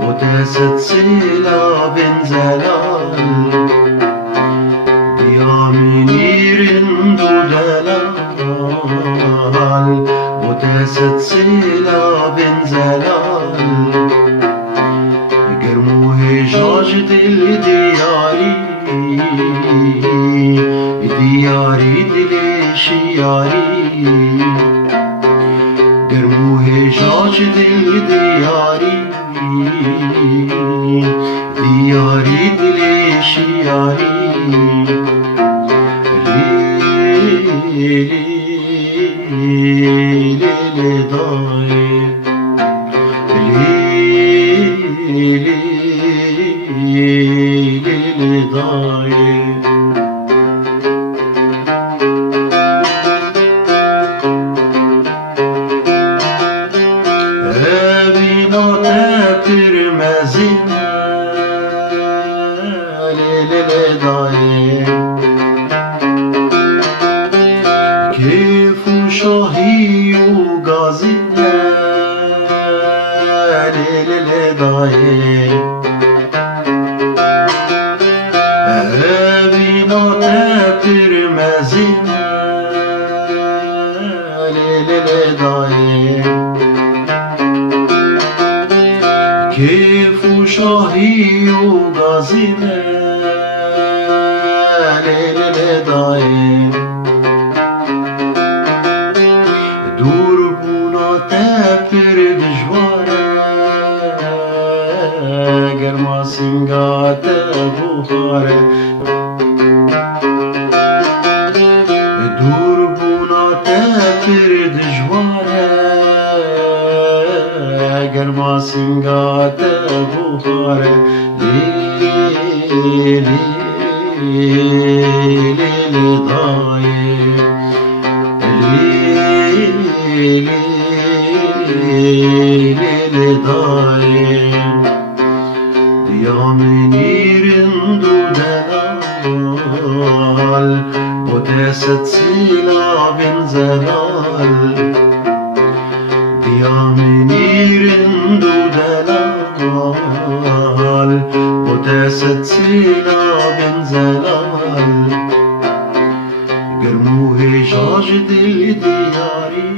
بوتست سيلا بن زلال ديامينيرن دودلال بوتست سيلا بن زلال قرموه جاجد الدياري دياري دلشياري قرموه جاجد الدياري دياري دلشياري ليلي داي ليلي داي ترمزينا ليلي كيف شاهي وغازينا ليلي بينا ترمزينا ليلي كيف شاهي وغازينا ليلي دور بونا تابر دجوارا گرما سنگات بخارا دور بونا تابر دجوارا گرما سنگات بخارا ليلي داي ليلي داي ديامينيرن دودلال بوتست سيلا بن زلال ديامينيرن دودلال بوتست سيلا بن زلال قرموه جاجد الدياري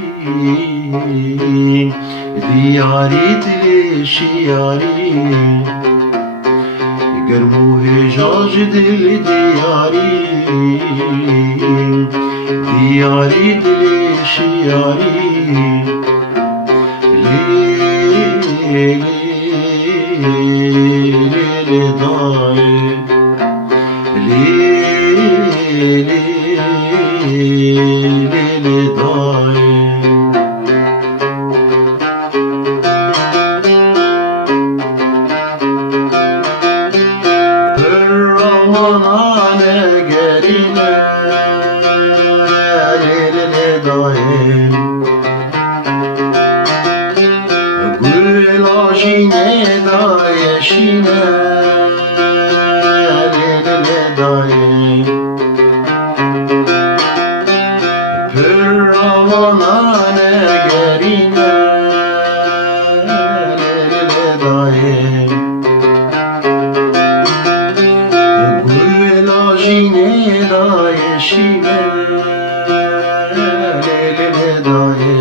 دياري دلشياري قرموه جاجد الدياري دياري دلشياري ليلي داي ليلي داي الرمضان قرينا ليلي داي قل لاجينا داي شينا ليلي داي الرمضان قرينا ليلي داي قل لاجينا داي شينا ليلي داي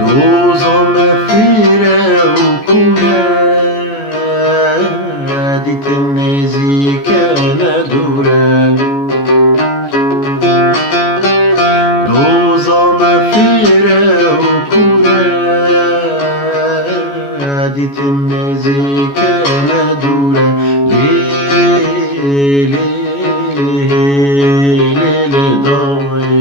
دوزا مفيرة وكونا ديت النازي كان دورا دوزا مفيرة وكونا ديت النازي كان دورا ليلي داي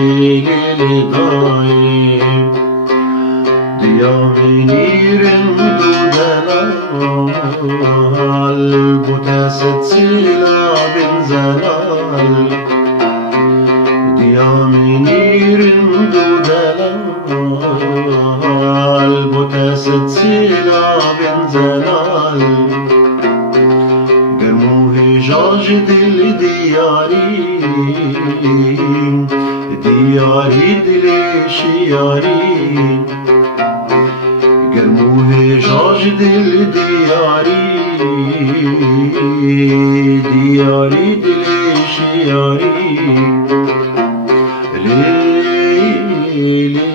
ليلي داي ديامينيرن دودلال بوتست سيلا بن زلال ديامينيرن دودلال بوتست سيلا بن زلال قرموه جاجد الدياري دیاری دلی شیاری گرموه جاج دل دیاری دیاری دل شیاری لی لی